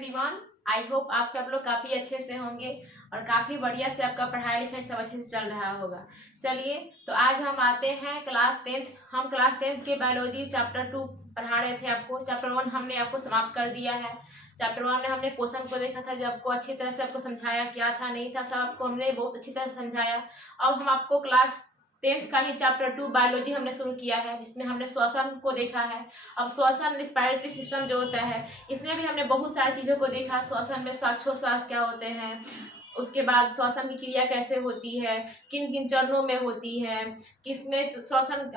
Everyone. I hope आप सब लोग काफ़ी अच्छे से होंगे और काफ़ी बढ़िया से आपका पढ़ाई लिखाई सब अच्छे से चल रहा होगा। चलिए तो आज हम आते हैं क्लास 10th। हम क्लास 10th के बायोलॉजी चैप्टर 2 पढ़ा रहे थे आपको। चैप्टर 1 हमने आपको समाप्त कर दिया है। चैप्टर 1 में हमने क्वेश्चन को देखा था, जो आपको अच्छी तरह से आपको समझाया क्या था नहीं था, सब आपको हमने बहुत अच्छी तरह से समझाया। अब हम आपको क्लास 10th का ही चैप्टर 2 बायोलॉजी हमने शुरू किया है, जिसमें हमने श्वसन को देखा है। अब श्वसन रिस्पायरेटरी सिस्टम जो होता है, इसमें भी हमने बहुत सारी चीज़ों को देखा। श्वसन में श्वासोच्छ्वास क्या होते हैं, उसके बाद श्वसन की क्रिया कैसे होती है, किन किन चरणों में होती है, किसमें श्वसन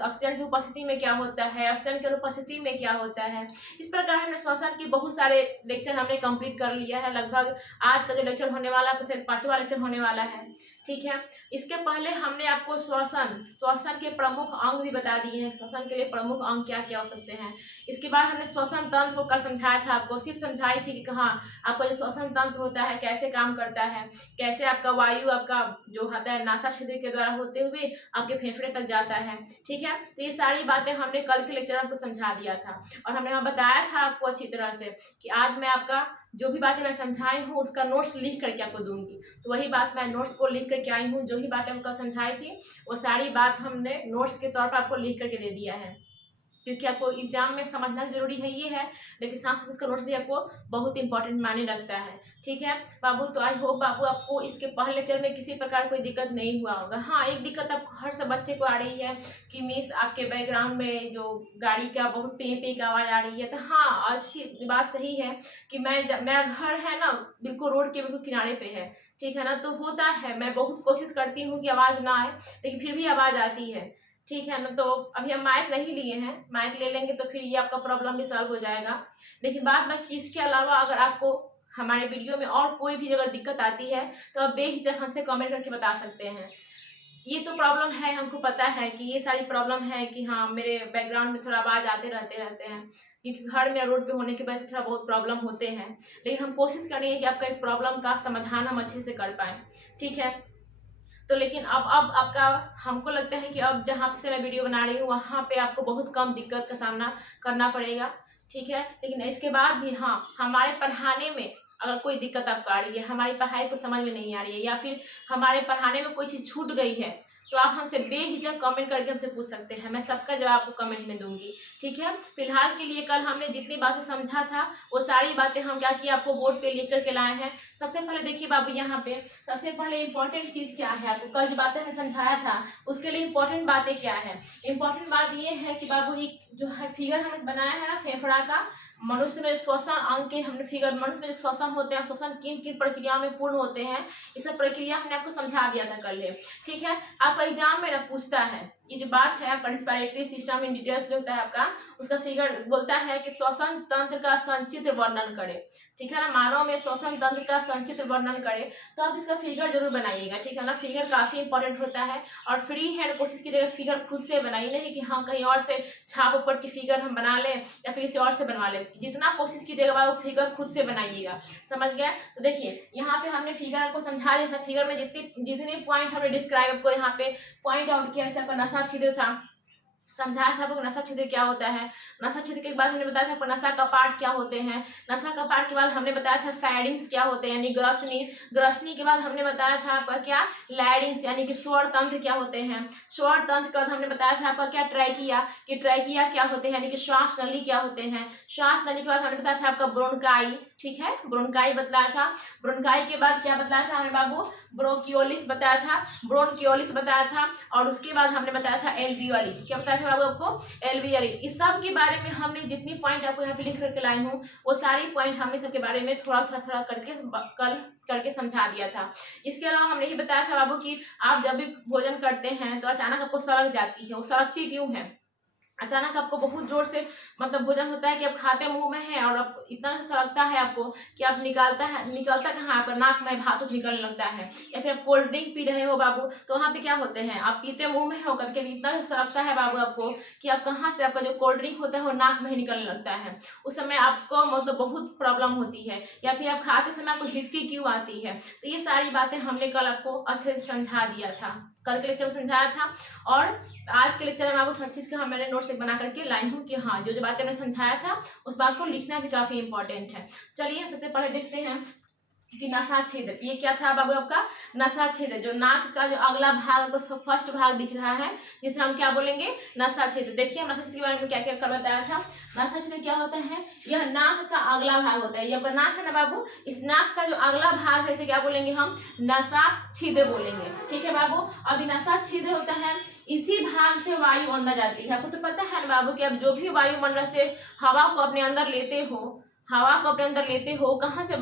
ऑक्सीजन की उपस्थिति में क्या होता है, ऑक्सीजन की अनुपस्थिति में क्या होता है। इस प्रकार हमने श्वसन की बहुत सारे लेक्चर हमने कंप्लीट कर लिया है। लगभग आज का जो लेक्चर होने वाला है 5वां लेक्चर होने वाला है, ठीक है। इसके पहले हमने आपको श्वसन के प्रमुख अंग भी बता दिए हैं। श्वसन के लिए प्रमुख अंग क्या क्या हो सकते हैं। इसके बाद हमने श्वसन तंत्र को कल समझाया था, आपको सिर्फ समझाई थी कि कहाँ आपका जो श्वसन तंत्र होता है कैसे काम करता है, कैसे आपका वायु आपका जो होता है नासा छिद्र के द्वारा होते हुए आपके फेफड़े तक जाता है, ठीक है। तो ये सारी बातें हमने कल के लेक्चर आपको समझा दिया था और हमने वहाँ बताया था आपको अच्छी तरह से कि आज मैं आपका जो भी बातें मैं समझाई हूँ उसका नोट्स लिख करके आपको दूंगी। तो वही बात मैं नोट्स को लिख करके आई हूँ। जो ही बातें हमको समझाई थी वो सारी बात हमने नोट्स के तौर पर आपको लिख करके दे दिया है, क्योंकि आपको एग्जाम में समझना जरूरी है ये है, लेकिन साथ साथ उसका नोट्स भी आपको बहुत इंपॉर्टेंट माने रखता है, ठीक है बाबू। तो आई होप बाबू आपको इसके पहले लेक्चर में किसी प्रकार कोई दिक्कत नहीं हुआ होगा। हाँ, एक दिक्कत आपको हर सब बच्चे को आ रही है कि मिस आपके बैकग्राउंड में जो गाड़ी का बहुत पे पे की आवाज़ आ रही है। तो हाँ, अच्छी बात सही है कि मेरा घर है ना बिल्कुल रोड के बिल्कुल किनारे पे है, ठीक है ना। तो होता है, मैं बहुत कोशिश करती हूँ कि आवाज़ ना आए, लेकिन फिर भी आवाज़ आती है, ठीक है ना। तो अभी हम माइक नहीं लिए हैं, माइक ले लेंगे तो फिर ये आपका प्रॉब्लम भी सॉल्व हो जाएगा। लेकिन बात बाकी इसके अलावा अगर आपको हमारे वीडियो में और कोई भी अगर दिक्कत आती है तो आप बेहिचक हमसे कमेंट करके बता सकते हैं। ये तो प्रॉब्लम है, हमको पता है कि ये सारी प्रॉब्लम है कि हाँ मेरे बैकग्राउंड में थोड़ा आवाज़ आते रहते हैं, क्योंकि घर में रोड पे होने की वजह से थोड़ा बहुत प्रॉब्लम होते हैं। लेकिन हम कोशिश करेंगे कि आपका इस प्रॉब्लम का समाधान हम अच्छे से कर पाएँ, ठीक है। तो लेकिन अब आपका हमको लगता है कि अब जहाँ से मैं वीडियो बना रही हूँ वहाँ पे आपको बहुत कम दिक्कत का सामना करना पड़ेगा, ठीक है। लेकिन इसके बाद भी हाँ, हमारे पढ़ाने में अगर कोई दिक्कत आपको आ रही है, हमारी पढ़ाई को समझ में नहीं आ रही है, या फिर हमारे पढ़ाने में कोई चीज़ छूट गई है, तो आप हमसे बेहिचक कमेंट करके हमसे पूछ सकते हैं। मैं सबका जवाब आपको कमेंट में दूंगी, ठीक है। फिलहाल के लिए कल हमने जितनी बातें समझा था वो सारी बातें हम क्या किया आपको बोर्ड पे लिख करके लाए हैं। सबसे पहले देखिए बाबू, यहाँ पे सबसे पहले इंपॉर्टेंट चीज़ क्या है, आपको कल जो बातें मैं समझाया था उसके लिए इंपॉर्टेंट बातें क्या है। इंपॉर्टेंट बात ये है कि बाबू ये जो है फिगर हमने बनाया है ना फेफड़ा का, मनुष्य में श्वसन अंग के हमने फिगर, मनुष्य में जो श्वसन होते हैं, श्वसन किन किन प्रक्रियाओं में पूर्ण होते हैं, ये सब प्रक्रिया हमने आपको समझा दिया था कल, ठीक है। आपका एग्जाम में ना पूछता है ये जो बात है आपका रिस्पायरेटरी सिस्टम इन डिटेल्स जो होता है आपका, उसका फिगर बोलता है कि श्वसन तंत्र का संचित्र वर्णन करे, ठीक है ना। मानव में श्वसन तंत्र का संचित्र वर्णन करे, तो आप इसका फिगर जरूर बनाइएगा, ठीक है ना। फिगर काफी इंपॉर्टेंट होता है और फ्री हैंड कोशिश कीजिएगा फिगर खुद से बनाइए, नहीं कि हाँ कहीं और से छाप उपट की फिगर हम बना लें या फिर किसी और से बनवा लें। जितना कोशिश कीजिएगा वो फिगर खुद से बनाइएगा, समझ गया। तो देखिए यहाँ पे हमने फिगर आपको समझा दिया था। फिगर में जितनी पॉइंट हमने डिस्क्राइब आपको यहाँ पे पॉइंट आउट किया, ऐसे आपका नसा छिद्र था, समझाया था आपको नसा छिद्र क्या होता है। नसा छिद्र के बाद हमने बताया था आपको नसा कपाट क्या होते हैं। नसा कपाट के बाद हमने बताया था फैरिंग्स क्या होते हैं, यानी ग्रसनी। ग्रसनी के बाद हमने बताया था आपका क्या लैरिंग्स, यानी कि स्वर तंत्र क्या होते हैं। स्वर तंत्र के बाद हमने बताया था आपका क्या ट्रैकिया, कि ट्रैकिया क्या होते हैं, यानी कि श्वास नली क्या होते हैं। श्वास नली के बाद हमने बताया था आपका ब्रोनकाई, ठीक है, ब्रोनकाई बताया था। ब्रोनकाई के बाद क्या बताया था हमने बाबू, ब्रोंकियोलिस बताया था, ब्रोंकियोलिस बताया था। और उसके बाद हमने बताया था एल्वियोली, क्या बताया था बाबू आपको, एल्वियोली। इस सब के बारे में हमने जितनी पॉइंट आपको यहाँ पे लिख करके लाई हूँ वो सारी पॉइंट हमने सबके बारे में थोड़ा करके कल करके समझा दिया था। इसके अलावा हमने ये बताया था बाबू कि आप जब भी भोजन करते हैं तो अचानक आपको सड़क जाती है, वो सड़कती क्यों है। अचानक आपको बहुत जोर से मतलब भोजन होता है कि आप खाते मुंह में है और अब इतना सड़कता है आपको कि आप निकलता कहाँ आपका नाक में भात निकलने लगता है। या फिर आप कोल्ड ड्रिंक पी रहे हो बाबू, तो वहाँ पे क्या होते हैं, आप पीते मुंह में हो करके भी इतना सड़कता है बाबू आपको कि आप कहाँ से आपका जो कोल्ड ड्रिंक होता है वो नाक में ही निकलने लगता है। उस समय आपको मतलब बहुत प्रॉब्लम होती है, या फिर आप खाते समय आपको हिचकी क्यों आती है। तो ये सारी बातें हमने कल आपको अच्छे से समझा दिया था, कल के लेक्चर में समझाया था, और आज के लेक्चर में आपको सब चीज़ का मैंने नोट्स बना करके लाई हूँ कि हाँ जो जो बातें मैंने समझाया था उस बात को लिखना भी काफ़ी इंपॉर्टेंट है। चलिए सबसे पहले देखते हैं कि नसा छिद्र, ये क्या था बाबू आपका नसा छिद्र, जो नाक का जो अगला भाग तो फर्स्ट भाग दिख रहा है जिसे हम क्या बोलेंगे नसा छिद्र। देखिए नसा छिद्र के बारे में क्या क्या कर बताया था। नसा छिद्र क्या होता है, यह नाक का अगला भाग होता है। यह नाक है ना बाबू, इस नाक का जो अगला भाग है इसे क्या बोलेंगे हम नसा छिद्र बोलेंगे। ठीक है बाबू, अब नसा छिद्र होता है इसी भाग से वायु अंदर जाती है। आपको तो पता है ना बाबू कि आप जो भी वायुमंडल से हवा को अपने अंदर लेते हो, हवा को अपने अंदर लेते हो, कहाँ से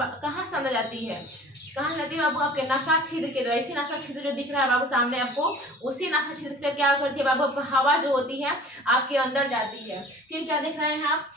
अंदर जाती है, कहाँ जाती है बाबू आपके नसा छिद्र के द्वारा। इसी नसा छिद्र जो दिख रहा है बाबू सामने आपको, उसी नसा छिद्र से क्या करती है बाबू आपको हवा जो होती है आपके अंदर जाती है। फिर क्या देख रहे हैं आप,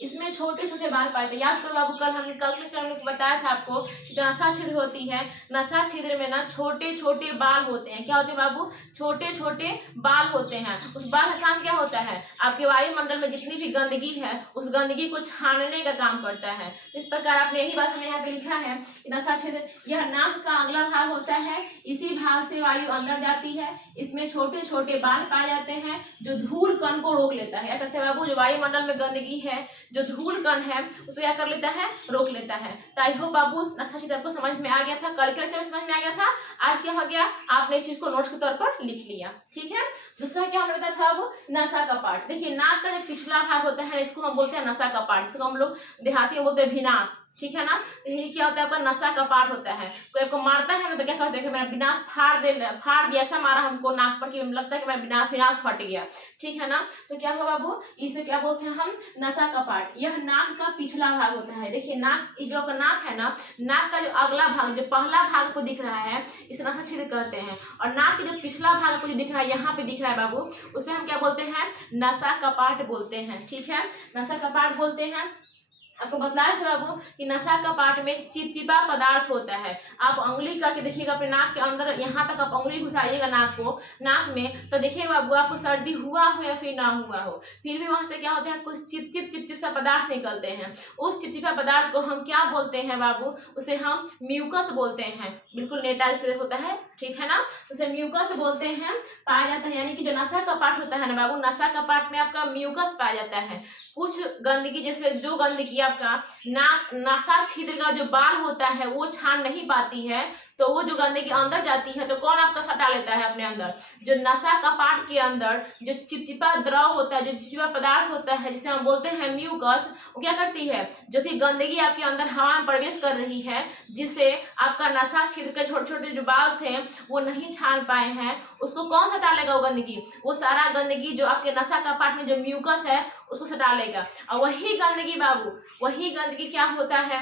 इसमें छोटे छोटे बाल पाए थे। याद करो बाबू कल लेक्चर में बताया था आपको कि जो नसा छिद्र होती है, नसा छिद्र में ना छोटे छोटे बाल होते हैं। क्या होते हैं बाबू, छोटे छोटे बाल होते हैं। उस बाल का काम क्या होता है, आपके वायुमंडल में जितनी भी गंदगी है उस गंदगी को छानने का काम करता है। इस प्रकार आपने यही बात हमें यहाँ पे लिखा है कि नसा छिद्र यह नाक का अगला भाग होता है, इसी भाग से वायु अंदर जाती है। इसमें छोटे छोटे बाल पाए जाते हैं जो धूल कण को रोक लेता है। क्या करते हैं बाबू, जो वायुमंडल में गंदगी है, जो धूल कण है, उसे क्या कर लेता है, रोक लेता है। तो आई होप बाबू नसा छिद्र आपको समझ में आ गया था, कल के लेक्चर में समझ में आ गया था। आज क्या हो गया, आपने इस चीज को नोट्स के तौर पर लिख लिया। ठीक है, दूसरा क्या हमने बताया था वो नसा का पार्ट। देखिए नाक का जो पिछला भाग होता है इसको हम बोलते हैं नसा का पार्ट, जिसको हम लोग देहाती में बोलते हैं विनाश। ठीक है ना, तो यही क्या होता है आपका नसा का पार्ट होता है। कोई आपको मारता है ना तो क्या कहते हैं कि मेरा विनाश फाड़ दिया, ऐसा मारा हमको नाक पर कि लगता है कि मेरा विनाश फट गया। ठीक है ना, तो क्या हुआ बाबू, इसे क्या बोलते हैं हम नसा का पार्ट। यह नाक का पिछला भाग होता है। देखिए नाक, जो आपका नाक है ना, नाक का जो अगला भाग, जो पहला भाग को दिख रहा है इसे नसा छिद्र कहते हैं। और नाक के जो पिछला भाग को जो दिख रहा है, यहाँ पे दिख रहा है बाबू, उसे हम क्या बोलते हैं नसा का पार्ट बोलते हैं। ठीक है, नसा का पार्ट बोलते हैं। आपको बतलाया था बाबू कि नसा का पार्ट में चिपचिपा पदार्थ होता है। आप उंगली करके देखिएगा अपने नाक के अंदर, यहाँ तक आप उंगली घुसाइएगा नाक में, तो देखिएगा बाबू आपको सर्दी हुआ हो या फिर ना हुआ हो, फिर भी वहां से क्या होता है कुछ चिपचिप सा पदार्थ निकलते हैं। उस चिपचिपा पदार्थ को हम क्या बोलते हैं बाबू, उसे हम म्यूकस बोलते हैं। बिल्कुल नेटा से होता है, ठीक है ना, उसे म्यूकस बोलते हैं, पाया जाता है। यानी कि जो नसा का पार्ट होता है ना बाबू, नसा का पार्ट में आपका म्यूकस पाया जाता है। कुछ गंदगी, जैसे जो गंदगी आपका नाक नसा छिद्र का जो बाल होता है वो छान नहीं पाती है, तो वो जो गंदगी अंदर जाती है तो कौन आपका सटा लेता है अपने अंदर, जो नसा का पार्ट के अंदर जो चिपचिपा द्रव होता है, जो चिपचिपा पदार्थ होता है जिसे हम बोलते हैं म्यूकस, वो क्या करती है, जो भी गंदगी आपके अंदर हवा में प्रवेश कर रही है, जिससे आपका नसा छिद्र के छोटे छोटे जो बाल थे वो नहीं छान पाए हैं, उसको कौन सटा लेगा, वो गंदगी, वो सारा गंदगी जो आपके नसा का पार्ट में जो म्यूकस है उसको सटा लेगा। और वही गंदगी बाबू, वही गंदगी क्या होता है,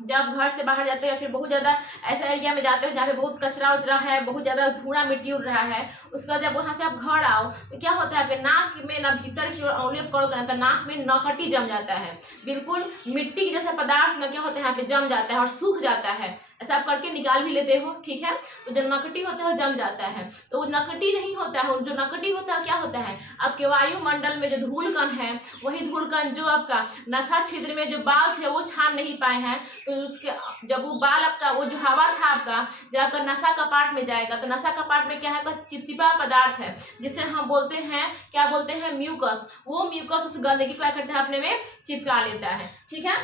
जब घर से बाहर जाते हैं फिर बहुत ज़्यादा ऐसा एरिया में जाते हो जहाँ पे बहुत कचरा उचरा है, बहुत ज़्यादा धूड़ा मिट्टी उड़ रहा है, उसके बाद जब वहाँ से आप घर आओ तो क्या होता है आपके नाक में ना भीतर की ओर उंगली करोगे ना तो नाक में नकटी जम जाता है। बिल्कुल मिट्टी के जैसा पदार्थ में क्या होता है यहाँ पे जम जाता है और सूख जाता है। ऐसा आप करके निकाल भी लेते हो, ठीक है, तो जो नकटी होता है वो जम जाता है। तो वो नकटी नहीं होता है, जो नकटी होता है क्या होता है, आपके वायुमंडल में जो धूल कण है वही धूल कण जो आपका नसा छिद्र में जो बाल थे वो छान नहीं पाए हैं, तो उसके जब वो बाल आपका वो जो हवा था आपका जब आपका नसा का पार्ट में जाएगा तो नसा का पार्ट में क्या है, चिपचिपा पदार्थ है जिसे हम बोलते हैं, क्या बोलते हैं, म्यूकस। वो म्यूकस उस गंदगी को क्या करता है अपने में चिपका लेता है। ठीक है,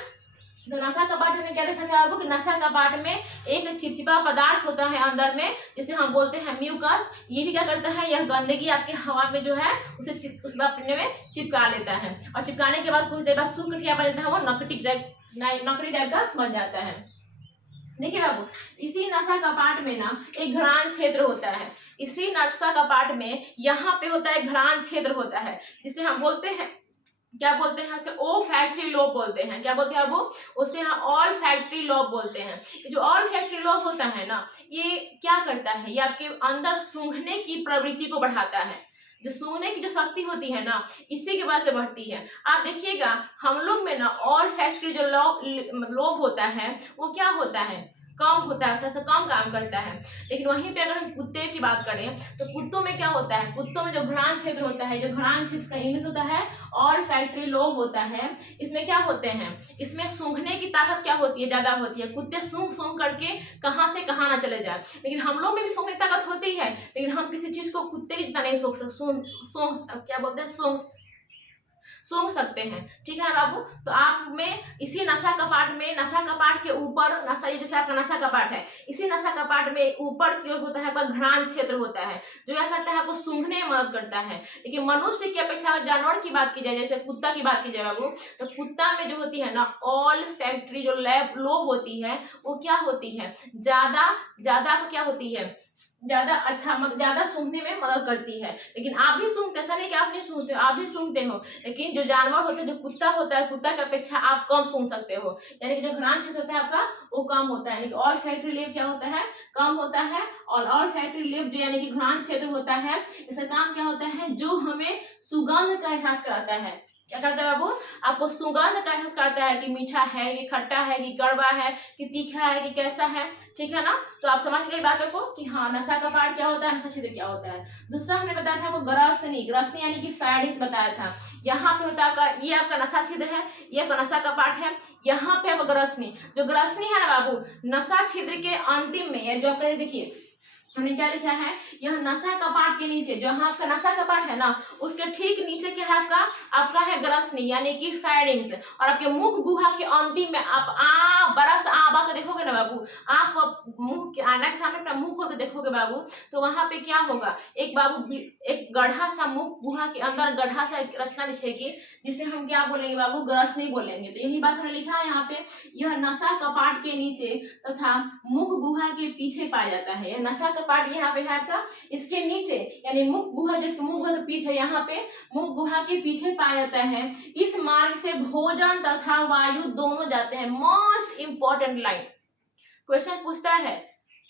तो नसा का पार्ट में क्या देखा था आपको कि नसा का पार्ट में एक चिपचिपा पदार्थ होता है अंदर में जिसे हम बोलते हैं म्यूकस। ये भी क्या करता है, यह गंदगी आपके हवा में जो है उसे उस अपने में चिपका लेता है, और चिपकाने के बाद कुछ देर बाद सूख क्या बन जाता है, वो नकटी टाइप का बन जाता है। देखिए बाबू, इसी नसा का पार्ट में ना एक घड़ान क्षेत्र होता है। इसी नसा का पार्ट में यहाँ पे होता है घड़ान क्षेत्र होता है जिसे हम बोलते हैं, क्या बोलते हैं, उसे ओ फैक्ट्री लोब बोलते हैं। क्या बोलते हैं वो, उसे हम ऑल फैक्ट्री लोब बोलते हैं। जो ऑल फैक्ट्री लोब होता है ना, ये क्या करता है, ये आपके अंदर सूंघने की प्रवृत्ति को बढ़ाता है। जो सूंघने की जो शक्ति होती है ना, इसी की वजह से बढ़ती है। आप देखिएगा हम लोग में ना ऑल फैक्ट्री जो लोब होता है वो क्या होता है, कम होता है, थोड़ा सा कम काम करता है। लेकिन वहीं पे अगर हम कुत्ते की बात करें तो कुत्तों में क्या होता है, कुत्तों में जो घ्राण क्षेत्र होता है, जो घ्राण क्षेत्र का इंग्लिश होता है ऑल्फैक्टरी लोब होता है, इसमें क्या होते हैं, इसमें सूंघने की ताकत क्या होती है, ज्यादा होती है। कुत्ते सूंघ सूंघ करके कहाँ से कहाँ ना चले जाए। लेकिन हम लोग में भी सूंघने की ताकत होती है, लेकिन हम किसी चीज को कुत्ते की जितना नहीं सूंघ सकते हैं। ठीक है ना बाबू। तो आप में इसी नसा कपाट में, नसा कपाट के ऊपर, नसा ये जैसे आपका नसा कपाट है, इसी नसा कपाट में ऊपर की ओर होता है आपका घ्राण क्षेत्र होता है, जो क्या करता है आपको सूंघने में मदद करता है। लेकिन मनुष्य की अपेक्षा जानवर की बात की जाए, जैसे कुत्ता की बात की जाए बाबू, तो कुत्ता में जो होती है ना ऑल्फैक्टरी जो लोब होती है, वो क्या होती है, ज्यादा क्या होती है, ज्यादा अच्छा, मतलब ज्यादा सूंघने में मदद करती है। लेकिन आप भी सूंघते, ऐसा नहीं कि आप नहीं सूंघते हो, आप भी सूंघते हो, लेकिन जो जानवर होता है, जो कुत्ता होता है, कुत्ता की अपेक्षा आप कम सूंघ सकते हो। यानी कि जो घ्राण क्षेत्र होता है आपका वो कम होता है, यानी कि ऑल्फैक्टरी लेब क्या होता है, कम होता है। और ऑल्फैक्टरी लेब जो यानी कि घ्राण क्षेत्र होता है, इसका काम क्या होता है, जो हमें सुगंध का एहसास कराता है। क्या करता है बाबू, आपको सुगंध का एहसास करता है कि मीठा है कि खट्टा है कि कड़वा है कि तीखा है कि कैसा है। ठीक है ना। तो आप समझ गए बातों को कि हाँ नसा कपाट क्या होता है, नसा छिद्र क्या होता है। दूसरा हमने बताया था वो ग्रसनी, ग्रसनी यानी कि फैरिंग्स बताया था। यहाँ पे होता है आपका, ये आपका नसा छिद्र है, ये आपका नसा कपाट है, यहाँ पे आपका ग्रसनी। जो ग्रसनी है ना बाबू, नसा छिद्र के अंतिम में, या जो आपका देखिए हमने क्या लिखा है, यह नसा कपाट के नीचे, जो यहाँ आपका नसा कपाट है ना, उसके ठीक नीचे क्या है आपका है ग्रसनी यानी कि फैरिंग्स। और आपके मुख गुहा के अंतिम में आप बड़ा सा आबा को देखोगे ना बाबू, आप मुंह के आईना के सामने अपना मुंह खोल के देखोगे बाबू, तो वहां पे क्या होगा, एक बाबू एक गड्ढा सा, मुख गुहा के अंदर गड्ढा सा एक रचना दिखेगी, जिसे हम क्या बोलेंगे बाबू, ग्रसनी बोलेंगे। तो यही बात हमने लिखा है यहाँ पे, यह नसा कपाट के नीचे तथा मुख गुहा के पीछे पाया जाता है। यह नसा पार्ट यहाँ पे है आपका, इसके नीचे यानी मुख गुहा, जिसके मुख गुहा के पीछे, यहाँ पे मुख गुहा के पीछे पाया जाता है। इस मार्ग से भोजन तथा वायु दोनों जाते हैं। मोस्ट इंपॉर्टेंट लाइन, क्वेश्चन पूछता है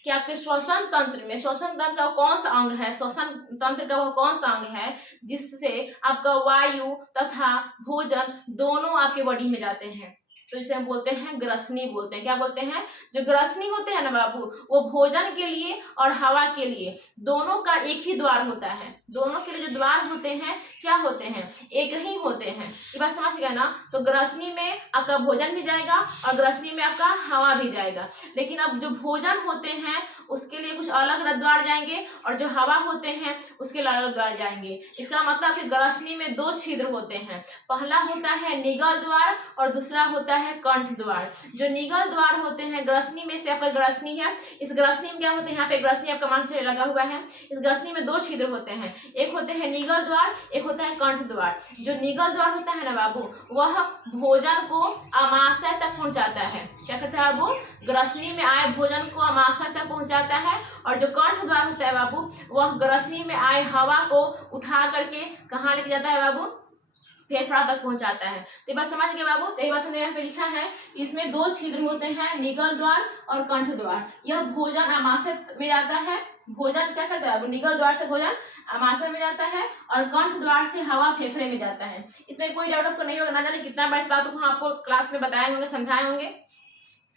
कि आपके श्वसन तंत्र में, श्वसन तंत्र का कौन सा अंग है, श्वसन तंत्र का वो कौन सा अंग है जिससे आपका वायु तथा भोजन दोनों आपके बॉडी में जाते हैं। तो इसे हम बोलते हैं ग्रसनी बोलते हैं। क्या बोलते हैं, जो ग्रसनी होते हैं ना बाबू, वो भोजन के लिए और हवा के लिए दोनों का एक ही द्वार होता है। दोनों के लिए जो द्वार होते हैं क्या होते हैं, एक ही होते हैं। ये बात समझ गया ना। तो ग्रसनी में आपका भोजन भी जाएगा और ग्रसनी में आपका हवा भी जाएगा। लेकिन अब जो भोजन होते हैं उसके लिए कुछ अलग द्वार जाएंगे और जो हवा होते हैं उसके लिए अलग द्वार जाएंगे। इसका मतलब कि ग्रसनी में दो छिद्र होते हैं, पहला होता है निगल द्वार और दूसरा होता है कंठ द्वार। जो निगल द्वार होते हैं, ग्रसनी में से आपका ग्रसनी है, इस ग्रसनी में क्या होते हैं, यहाँ पे ग्रसनी आपका मांग लगा हुआ है, इस ग्रसनी में दो छिद्र होते हैं, एक होते हैं निगल द्वार, एक होता है कंठ द्वार। जो निगल द्वार होता है ना बाबू, वह भोजन को आमाशय तक पहुंचाता है। क्या करता है बाबू, ग्रसनी में आए भोजन को आमाशय तक पहुंचाता है। और जो कंठ द्वार होता है बाबू, वह ग्रसनी में आए हवा को उठा करके कहाँ लेके जाता है बाबू, फेफड़ा तक पहुंचाता है। तो ये बात समझ गए बाबू। तो ये बात हमने यहाँ पे लिखा है, इसमें दो छिद्र होते हैं, निगल द्वार और कंठ द्वार। यह भोजन आमाशय में जाता है, भोजन क्या करता है, निगल द्वार से भोजन आमाशय में जाता है और कंठ द्वार से हवा फेफड़े में जाता है। इसमें कोई डाउट आपको नहीं होगा, ना जाने कितना बार इस बात को आपको क्लास में बताए होंगे, समझाए होंगे।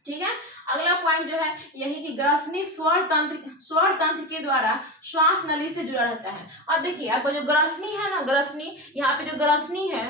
ठीक है। अगला पॉइंट जो है यही कि ग्रसनी स्वर तंत्र के द्वारा श्वास नली से जुड़ा रहता है। अब देखिए आपको जो ग्रसनी है ना, ग्रसनी, यहाँ पे जो ग्रसनी है,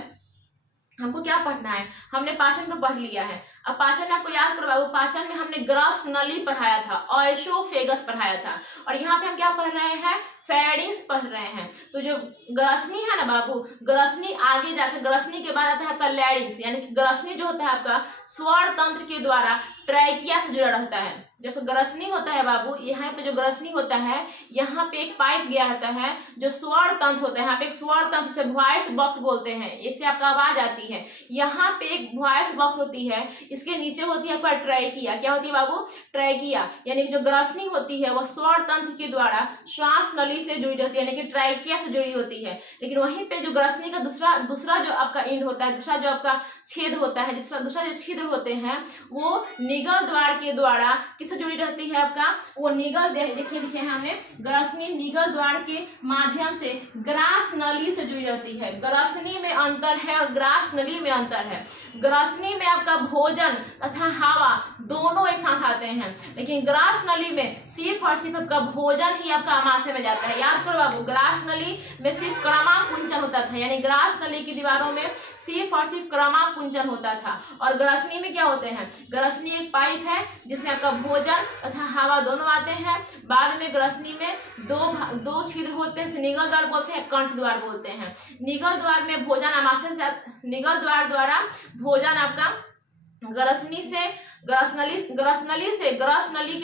हमको क्या पढ़ना है, हमने पाचन तो पढ़ लिया है। अब पाचन में आपको याद करो, पाचन में हमने ग्रस नली पढ़ाया था, ऑयसोफेगस पढ़ाया था, और यहाँ पे हम क्या पढ़ रहे हैं, फैरिंग्स पढ़ रहे हैं। तो जो ग्रसनी है ना बाबू, ग्रसनी आगे जाकर, ग्रसनी के बाद आता है आपका लैरिंग्स, यानी कि ग्रसनी जो होता है आपका स्वर तंत्र के द्वारा ट्रैकिया से जुड़ा रहता है। जब ग्रसनी होता है बाबू, यहाँ पे जो ग्रसनी होता है, यहाँ पे एक पाइप गया रहता है जो स्वर तंत्र होता है, यहाँ पे एक स्वर तंत्र से वॉइस बॉक्स बोलते हैं, इससे आपका आवाज आती है। यहाँ पे एक वॉइस बॉक्स होती है, इसके नीचे होती है आपका ट्रैकिया। क्या होती है बाबू, ट्रैकिया। यानी कि जो ग्रसनी होती है वह स्वर तंत्र के द्वारा श्वास नली से जुड़ी होती है, यानी कि ट्रैकिया से जुड़ी होती है। लेकिन वहीं पे जो ग्रसनी का दूसरा जो आपका इंड होता है, दूसरा जो आपका छेद होता है, दूसरा जो छिद्र होते हैं, वो निगल द्वार के द्वारा किससे जुड़ी रहती है आपका, वो निगल देखिए लिखे हैं हमने, ग्रसनी निगल द्वार के माध्यम से ग्रास नली से जुड़ी रहती है। ग्रसनी में अंतर है और ग्रास नली में अंतर है। ग्रसनी में आपका भोजन तथा हवा दोनों एक साथ आते हैं, लेकिन ग्रास नली में सिर्फ और सिर्फ आपका भोजन ही आपका आमाशय में जाता है। याद करो बाबू, ग्रास नली में सिर्फ क्रमाकुंचन होता था, यानी ग्रास नली की दीवारों में सिर्फ और सिर्फ क्रमाकुंचन होता था। और ग्रसनी में क्या होते हैं, ग्रसनी एक पाइप है जिसमें आपका भोजन तथा हवा दोनों आते हैं। बाद में ग्रसनी में दो छिद्र होते हैं, निगल द्वार बोलते हैं, कंठ द्वार बोलते हैं। निगल द्वार में भोजन आमाशय से, निगल द्वार द्वारा भोजन आपका ग्रसनी से ग्रसनी से ग्रस नली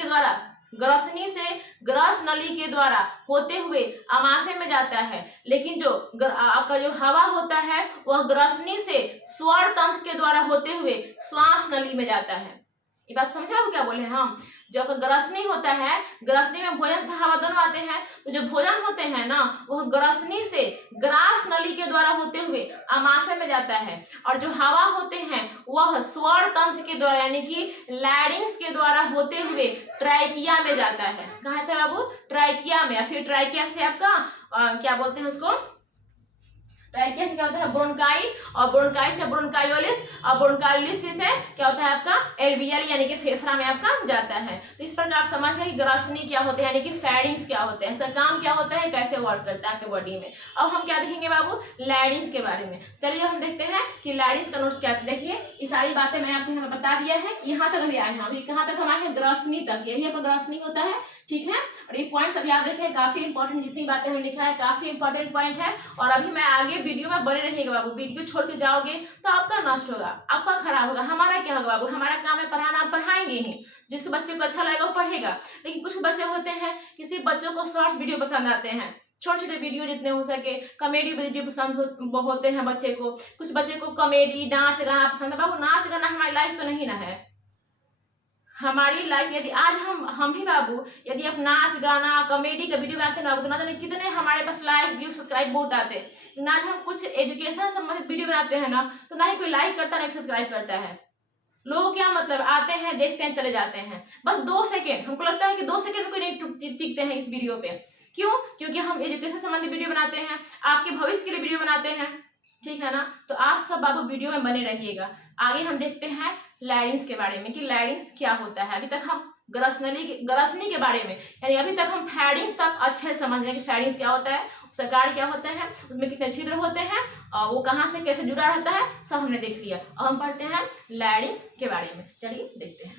के द्वारा होते हुए आमाशय में जाता है, लेकिन जो आपका जो हवा होता है वह ग्रसनी से स्वर तंत्र के द्वारा होते हुए श्वास नली में जाता है। ये बात समझे आप क्या बोले हैं हम? जब ग्रसनी होता है, ग्रसनी में भोजन तथा हवा दोनों आते हैं, तो जो भोजन होते हैं ना वह ग्रसनी से ग्रास नली के द्वारा होते हुए आमाशय में जाता है, और जो हवा होते हैं वह स्वर तंत्र के द्वारा यानी कि लैरिंक्स के द्वारा होते हुए ट्राइकिया में जाता है। कहाँ था बाबू? ट्राइकिया में। फिर ट्राइकिया से आपका क्या बोलते हैं उसको, ट्राइकिया से क्या होता है ब्रोंकाई, और ब्रोंकाई से ब्रोंकायोलिस, और ब्रोंकायोलिस से क्या होता है आपका एल्वियल यानी कि फेफड़ा में आपका जाता है। तो इस प्रकार आप समझ गए कि ग्रसनी क्या होते हैं यानी कि फेरिंग्स क्या होते हैं, इसका काम क्या होता है, कैसे वर्क करता है आपके बॉडी में। अब हम क्या देखेंगे बाबू, लैरिंग्स के बारे में। चलिए हम देखते हैं कि लैरिंग्स का नोट्स क्या है। देखिए ये सारी बातें मैंने आपको यहाँ बता दिया है, यहाँ तक अभी आए हैं, अभी कहाँ तक हम आए हैं, ग्रसनी तक। यही आपका ग्रसनी होता है, ठीक है। और ये पॉइंट्स अब याद रखिए, काफी इंपॉर्टेंट, जितनी बातें हमने लिखा है काफी इंपॉर्टेंट पॉइंट है। और अभी मैं आगे वीडियो में बने रहिएगा बाबू, वीडियो छोड़ के जाओगे तो आपका नष्ट होगा, आपका खराब होगा। हमारा क्या होगा बाबू, हमारा काम है पढ़ाना, आप पढ़ाएंगे ही, जिस बच्चे को अच्छा लगेगा वो पढ़ेगा। लेकिन कुछ बच्चे होते हैं, किसी बच्चों को शॉर्ट्स वीडियो पसंद आते हैं, छोटे छोटे वीडियो जितने हो सके, कॉमेडी वीडियो पसंद होते हैं बच्चे को, कुछ बच्चे को कॉमेडी डांस गाना पसंद है। बाबू नाच गाना हमारी लाइफ तो नहीं ना है, हमारी लाइफ यदि आज हम ही बाबू यदि आप नाच गाना कॉमेडी का वीडियो बनाते हैं बाबू, तो ना जाने कितने हमारे पास लाइक व्यू सब्सक्राइब बहुत आते हैं। लेकिन आज हम कुछ एजुकेशन संबंधित वीडियो बनाते हैं ना, तो ना ही कोई लाइक करता ना सब्सक्राइब करता है। लोग क्या मतलब आते हैं, देखते हैं, चले जाते हैं, बस 2 सेकेंड। हमको लगता है कि 2 सेकेंड में कोई नहीं टिकते हैं इस वीडियो पे। क्यों? क्योंकि हम एजुकेशन संबंधी वीडियो बनाते हैं, आपके भविष्य के लिए वीडियो बनाते हैं, ठीक है ना। तो आप सब बाबू वीडियो में बने रहिएगा। आगे हम देखते हैं लैरिंग्स के बारे में कि लैरिंग्स क्या होता है। अभी तक हम ग्रसनी के बारे में, यानी अभी तक हम फेरिंग्स तक अच्छे से समझ गए कि फेरिंग्स क्या होता है, उसका कार्य क्या होता है, उसमें कितने छिद्र होते हैं और वो कहाँ से कैसे जुड़ा रहता है, सब हमने देख लिया। अब हम पढ़ते हैं लैरिंग्स के बारे में। चलिए देखते हैं।